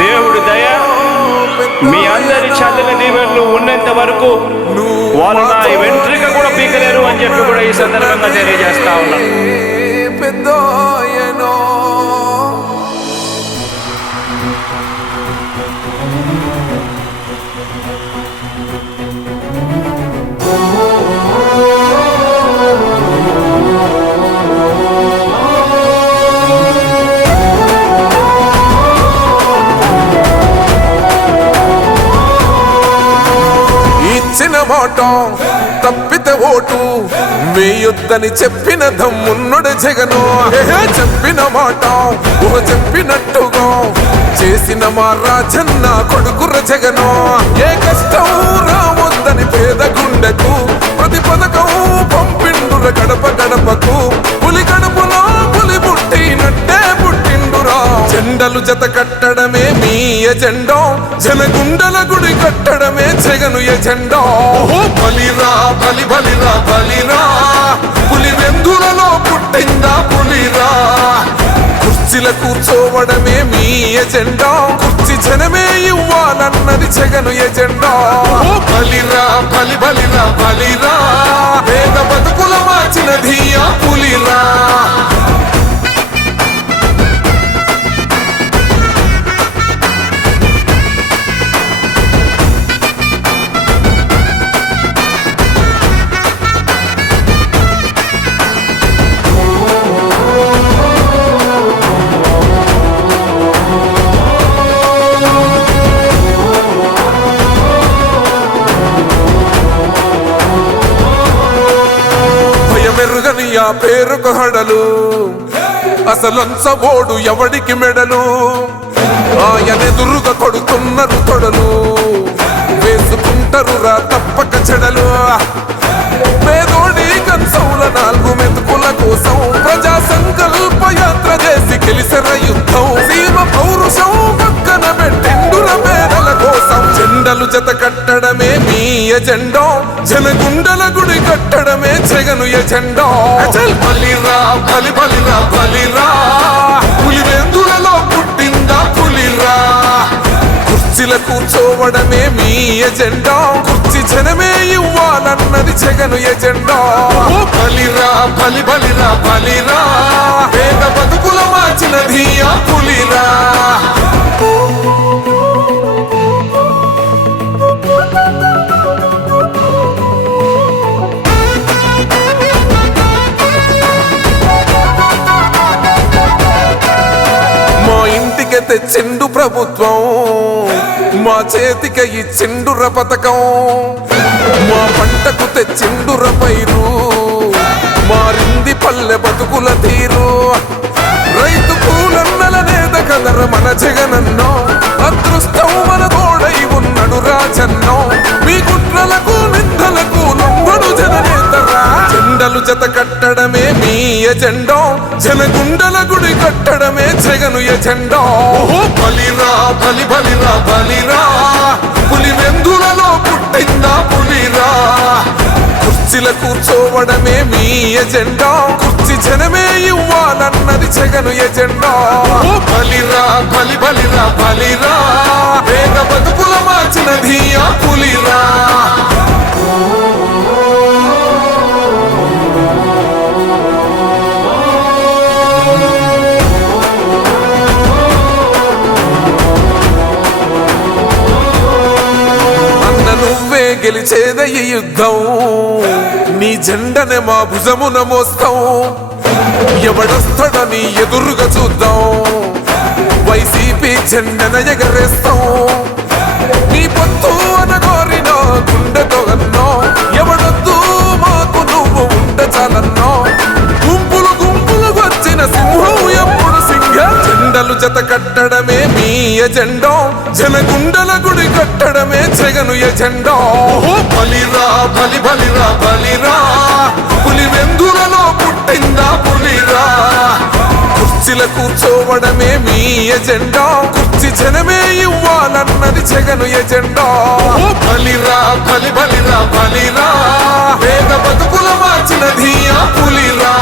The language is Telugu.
దేవుడి దయ మీ అందరి చల్లని దీవెనలు ఉన్నంత వరకు వాళ్ళు నా వెంట్రిక కూడా పీకలేరు అని చెప్పి కూడా ఈ సందర్భంగా తెలియజేస్తా ఉన్నాను. ఇచ్చిన మాట తప్పితే ఓటు వేయొద్దని చెప్పిన దమ్మున్నడు జగను. చెప్పిన మాట చెప్పినట్టుగా చేసిన మా రాజన్న కొడుకుర జగను. ఏ కష్టం రావద్దని పేద గుండెకు ప్రతి పథకం పంపిండుర గడప గడపకు. పులి గడపలో పులి పుట్టినట్టే పుట్టిండురా. జెండలు జత కట్టడమే మీ ఎజెండా, జనగుండల గుడి కట్టడమే జగను ఎజెండా. బలిరా బలి బలిరా బలిరా, పులి వెందులలో పుట్టిందా పులిరా. కుర్చీల కూర్చోవడమే మీ ఎజెండా, కుర్చీ జనమే ఇవ్వాలన్నది జగను ఎజెండా. బలిరా బలి బలిరా బలిరా, పేద బతుకుల మార్చినది ఆ పులిరా. మెరుగని ఆ పేరుకు హడలు, అసలంచబోడు ఎవడికి మెడలు. ఆయనెదురుగా కొడుతున్నారు తొడలు, వేసుకుంటారు రా తప్పక చెడలు. పేదోడి కంచౌల 4 మెతుకుల కోసం ప్రజా సంకల్ప యాత్ర చేసి గెలిసెర యుద్ధం. సీమ పౌరుషం పక్కన పెట్టిండుల పేదల కోసం. జెండలు జత కట్టడమే మీ ఎజెండా, జనగుండల గుడి కట్టడమే జగను ఎజెండా. బలిరా బలి బలిరా బలిరా, పులివెందులలో పుట్టిందా పులిరా. కుర్చీల కూర్చోవడమే మీ ఎజెండా, కుర్చీ జనమే ఇవ్వాలన్నది జగను ఎజెండా. బలిరా బలి బలిరా బలిరా, పేద బతుకుల మార్చినది ఆ పులిరా. తెచ్చిండు ప్రభుత్వం, మా చేతికి ఇచ్చిండుర పథకం. మా పంటకు తెచ్చిండుర పైరు, మారింది పల్లె బతుకుల తీరు. రైతు కూలన్నల నేత కదర మన జగనన్నో, అదృష్టం మన తోడై ఉన్నడు రాజన్నో. మీ కుట్రలకు నిందలకు లొంగడు జననేతరా. జెండలు జత కట్టడమే మీ ఎజెండా, జనగుండల గుడి కట్టడమే జగను ఎజెండా. బలిరా బలి బలిరా బలిరా, పులి వెందులలో పుట్టిందా పులిరా. కుర్చీల కూర్చోవడమే మీ ఎజెండా, కుర్చీ జనమే ఇవ్వాలన్నది జగను ఎజెండా. బలిరా బలి బలిరా బలిరా, పేద బతుకుల మార్చినది ఆ పులిరా. గెలిచేద ఈ యుద్ధం, నీ జెండనే మా భుజమున మోస్తాం. ఎవడొస్తాడని ఎదురుగా చూద్దాం, వైసీపీ జెండన ఎగరేస్తాం. నీ పొత్తు అనగోరిన గుండెతో అన్నో, ఎవడొద్దు మాకు నువ్వు ఉండ చాలన్నో. గుంపులు గుంపులు వచ్చిన సింహం ఎప్పుడు సింహ. జెండలు జత కట్టడమే మీ ఎజెండా, జనగుండల గుడి కట్టడమే జగను ఎజెండా. బలిరా బలి బలిరా బలిరా, పులి వెందులలో పుట్టిందా పులిరా. కుర్చీల కూర్చోవడమే మీ ఎజెండా, కుర్చీ జనమే ఇవ్వాలన్నది జగను ఎజెండా. బలిరా బలి బలిరా బలిరా, పేద బతుకుల మార్చినది ఆ పులిరా.